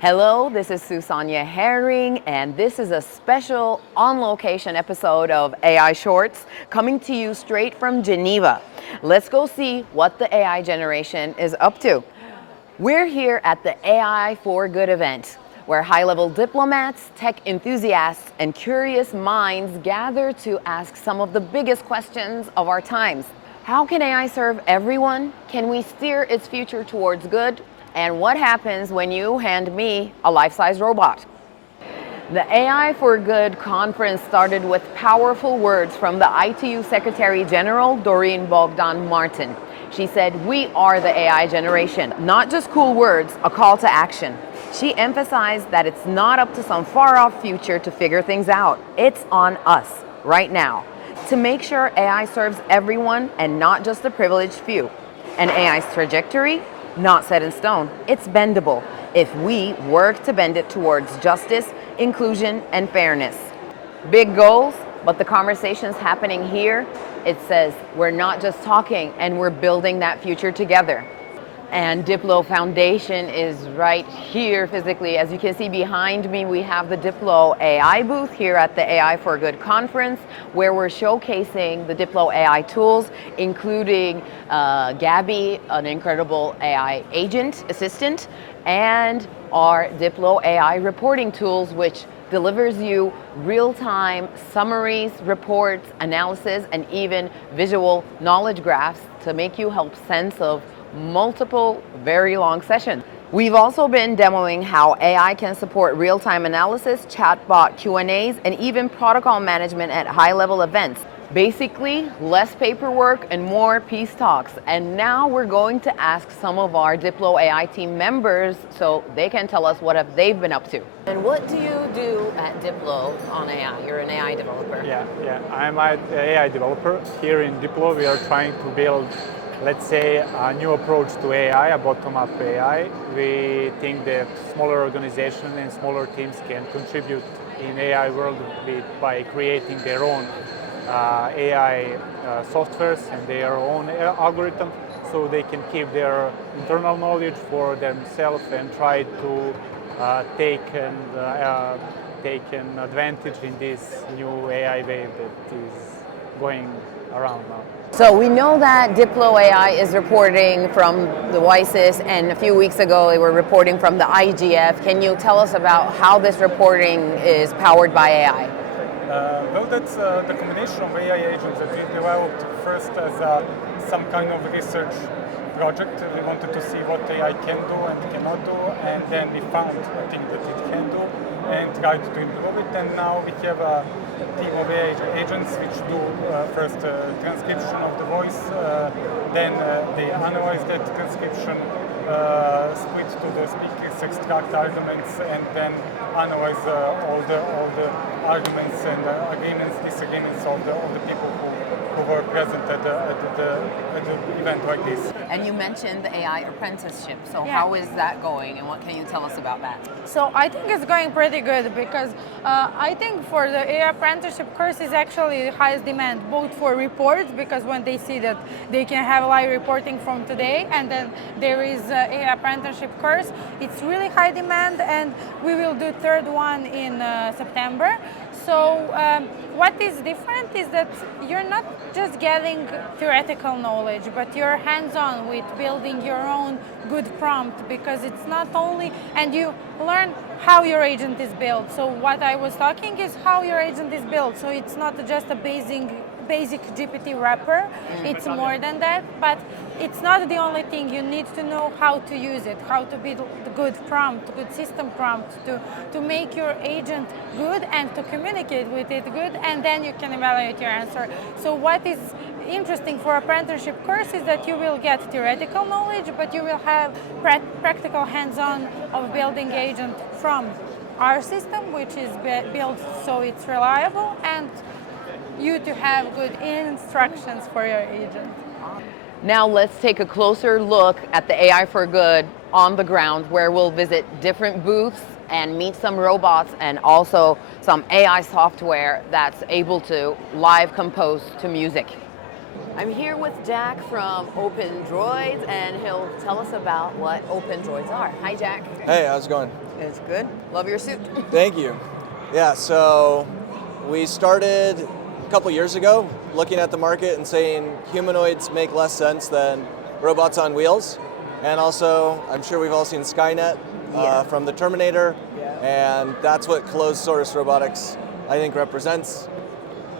Hello, this is Susanne Herring, and this is a special on-location episode of AI Shorts coming to you straight from Geneva. Let's go see what the AI generation is up to. We're here at the AI for Good event, where high-level diplomats, tech enthusiasts, and curious minds gather to ask some of the biggest questions of our times. How can AI serve everyone? Can we steer its future towards good? And what happens when you hand me a life-size robot? The AI for Good conference started with powerful words from the ITU Secretary General, Dorren Martin Bogdan. She said, "We are the AI generation." Not just cool words, a call to action. She emphasized that it's not up to some far-off future to figure things out. It's on us, right now, to make sure AI serves everyone and not just the privileged few. And AI's trajectory? Not set in stone. It's bendable if we work to bend it towards justice, inclusion, and fairness. Big goals, but the conversation's happening here. It says we're not just talking and we're building that future together. And DiploFoundation is right here physically. As you can see behind me, we have the DiploAI booth here at the AI for Good conference, where we're showcasing the DiploAI tools, including Gabby, an incredible AI agent assistant, and our DiploAI reporting tools, which delivers you real-time summaries, reports, analysis, and even visual knowledge graphs to make you help sense of multiple very long sessions. We've also been demoing how AI can support real-time analysis, chatbot Q&As, and even protocol management at high-level events. Basically, less paperwork and more peace talks. And now we're going to ask some of our DiploAI team members so they can tell us what have they've been up to. And what do you do at Diplo on AI? You're an AI developer. Yeah. I'm an AI developer. Here in Diplo, we are trying to build, let's say, a new approach to AI, a bottom-up AI. We think that smaller organizations and smaller teams can contribute in AI world by creating their own AI softwares and their own algorithms, so they can keep their internal knowledge for themselves and try to take an advantage in this new AI wave that is going around now. So we know that DiploAI is reporting from the WISIS, and a few weeks ago they were reporting from the IGF. Can you tell us about how this reporting is powered by AI? Well, that's the combination of AI agents that we developed first as some kind of research project. We wanted to see what AI can do and cannot do, and then we found a thing that it can do and tried to improve it. And now we have a team of AI agents which do first transcription of the voice, then they analyze that transcription, split to the speakers, extract arguments, and then analyze all the arguments and agreements, disagreements of the people who were present at the event like this. And you mentioned the AI apprenticeship. So Yeah. how is that going, and what can you tell us about that? So I think it's going pretty good because I think for the AI apprenticeship course is actually the highest demand, both for reports, because when they see that they can have live reporting from today, and then there is AI apprenticeship course, it's really high demand, and we will do third one in September. So what is different is that you're not just getting theoretical knowledge, but you're hands-on with building your own good prompt, because it's not only, and you learn how your agent is built. So what I was talking is how your agent is built. So it's not just a basic GPT wrapper, it's more than that, but it's not the only thing. You need to know how to use it, how to build the good prompt, good system prompt, to make your agent good and to communicate with it good, and then you can evaluate your answer. So what is interesting for apprenticeship course is that you will get theoretical knowledge, but you will have practical hands-on of building agent from our system, which is built so it's reliable, and you to have good instructions for your agent. Now let's take a closer look at the AI for Good on the ground, where we'll visit different booths and meet some robots and also some AI software that's able to live compose to music. I'm here with Jack from Open Droids, and he'll tell us about what Open Droids are. Hi, Jack. Hey, how's it going? It's good. Love your suit. Thank you. Yeah, so we started a couple years ago looking at the market and saying humanoids make less sense than robots on wheels. And also, I'm sure we've all seen Skynet from the Terminator, and that's what closed source robotics, I think, represents.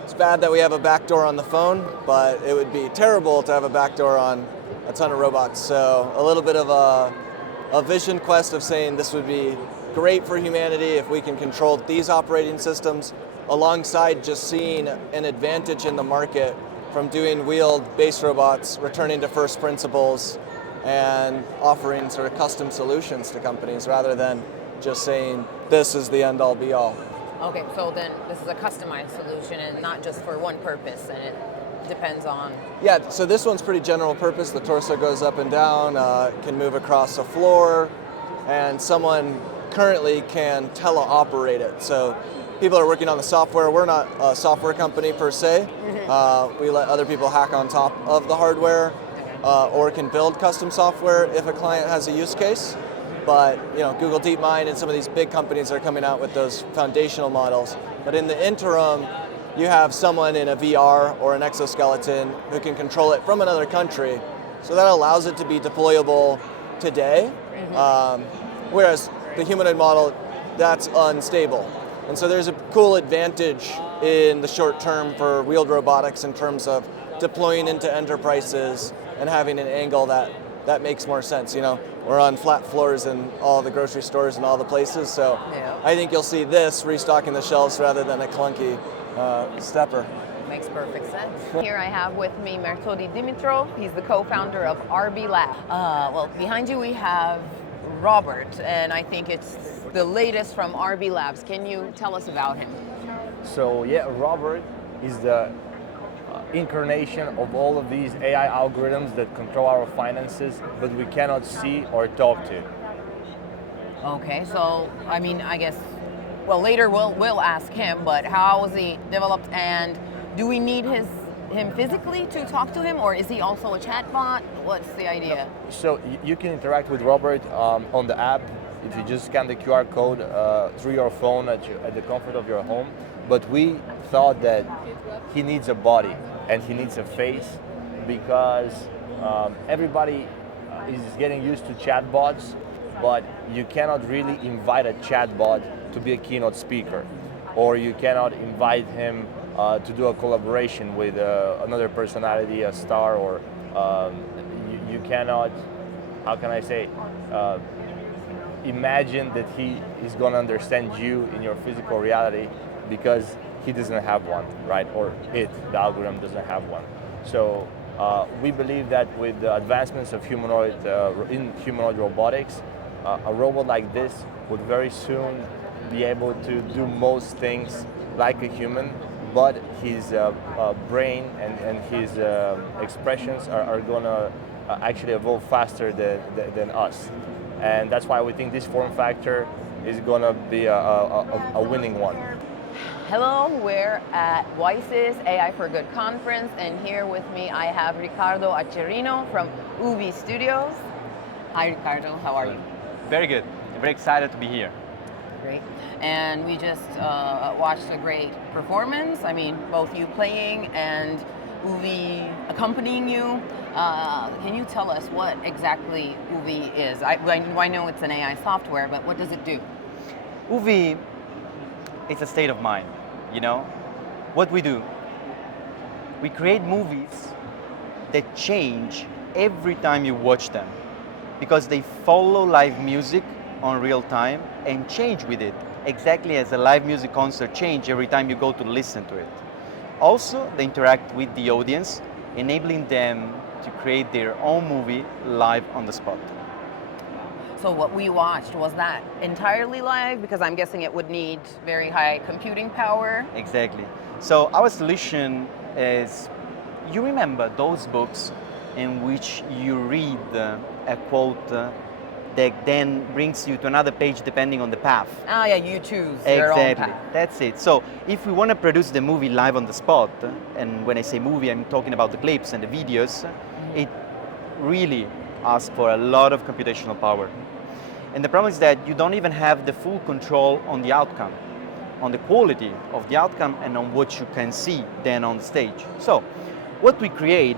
It's bad that we have a backdoor on the phone, but it would be terrible to have a backdoor on a ton of robots. So a little bit of a vision quest of saying this would be great for humanity if we can control these operating systems alongside just seeing an advantage in the market from doing wheeled-based robots, returning to first principles, and offering sort of custom solutions to companies rather than just saying this is the end-all be-all. Okay, so then this is a customized solution and not just for one purpose, and it depends on... Yeah, so this one's pretty general purpose. The torso goes up and down, can move across a floor, and someone currently can teleoperate it. So people are working on the software. We're not a software company per se. We let other people hack on top of the hardware or can build custom software if a client has a use case. But Google DeepMind and some of these big companies are coming out with those foundational models. But in the interim, you have someone in a VR or an exoskeleton who can control it from another country. So that allows it to be deployable today. Whereas the humanoid model, that's unstable. And so there's a cool advantage in the short term for wheeled robotics in terms of deploying into enterprises and having an angle that makes more sense. We're on flat floors in all the grocery stores and all the places, so I think you'll see this restocking the shelves rather than a clunky stepper. Makes perfect sense. Here I have with me Mertodi Dimitrov. He's the co-founder of RB Lab. Well, behind you we have Robert, and I think it's the latest from RB Labs. Can you tell us about him? So yeah, Robert is the incarnation of all of these AI algorithms that control our finances, but we cannot see or talk to. Okay, so I guess, well, later we'll ask him, but how was he developed, and do we need him physically to talk to him, or is he also a chatbot? What's the idea? So you can interact with Robert on the app if you just scan the QR code through your phone at the comfort of your home. But we thought that he needs a body and he needs a face because everybody is getting used to chatbots, but you cannot really invite a chatbot to be a keynote speaker, or you cannot invite him to do a collaboration with another personality, a star, or you cannot, how can I say, imagine that he is going to understand you in your physical reality because he doesn't have one, right? Or the algorithm doesn't have one. So we believe that with the advancements of humanoid robotics, a robot like this would very soon be able to do most things like a human, but his brain and his expressions are going to actually evolve faster than us. And that's why we think this form factor is going to be a winning one. Hello, we're at WISE's AI for Good conference, and here with me I have Ricardo Acerino from UV Studios. Hi Ricardo, how are you? Very good. Very excited to be here. Great. And we just watched a great performance. Both you playing and UV accompanying you. Can you tell us what exactly UV is? I know it's an AI software, but what does it do? UV, it's a state of mind. What we do, we create movies that change every time you watch them because they follow live music on real time and change with it, exactly as a live music concert change every time you go to listen to it. Also, they interact with the audience, enabling them to create their own movie live on the spot. So what we watched, was that entirely live? Because I'm guessing it would need very high computing power. Exactly. So our solution is, you remember those books in which you read a quote that then brings you to another page depending on the path. Ah, yeah, you choose your own Exactly, path. that's it. So if we want to produce the movie live on the spot, and when I say movie, I'm talking about the clips and the videos, it really asks for a lot of computational power. And the problem is that you don't even have the full control on the outcome, on the quality of the outcome and on what you can see then on stage. So what we create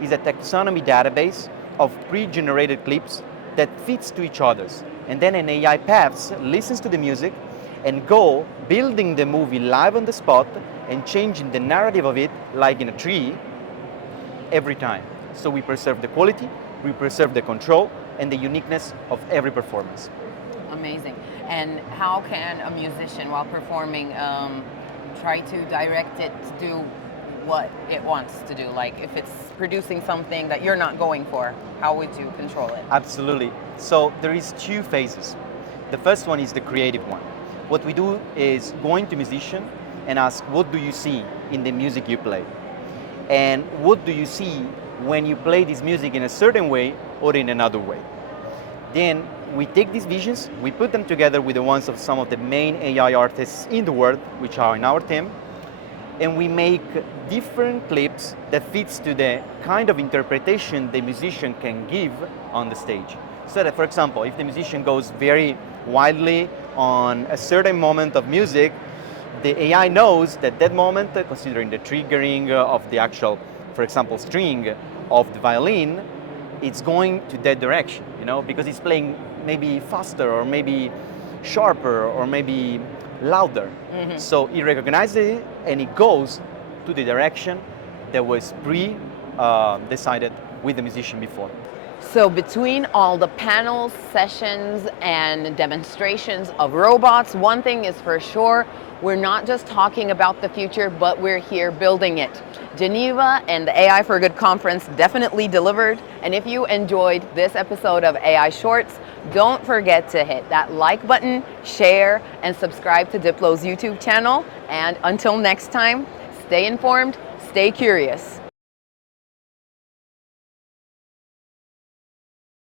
is a taxonomy database of pre-generated clips that fits to each other's. And then an AI paths listens to the music and go building the movie live on the spot and changing the narrative of it like in a tree every time. So we preserve the quality, we preserve the control and the uniqueness of every performance. Amazing. And how can a musician, while performing, try to direct it to do what it wants to do? Like if it's producing something that you're not going for, how would you control it? Absolutely. So there is two phases. The first one is the creative one. What we do is going to musician and ask, what do you see in the music you play? And what do you see when you play this music in a certain way or in another way? Then we take these visions, we put them together with the ones of some of the main AI artists in the world, which are in our team, and we make different clips that fits to the kind of interpretation the musician can give on the stage. So that, for example, if the musician goes very wildly on a certain moment of music, the AI knows that that moment, considering the triggering of the actual, for example, string of the violin, it's going to that direction, because it's playing maybe faster or maybe sharper or maybe louder. Mm-hmm. So it recognizes it and it goes to the direction that was decided with the musician before. So between all the panels, sessions, and demonstrations of robots, one thing is for sure, we're not just talking about the future, but we're here building it. Geneva and the AI for Good conference definitely delivered. And if you enjoyed this episode of AI Shorts, don't forget to hit that like button, share, and subscribe to Diplo's YouTube channel. And until next time, stay informed, stay curious.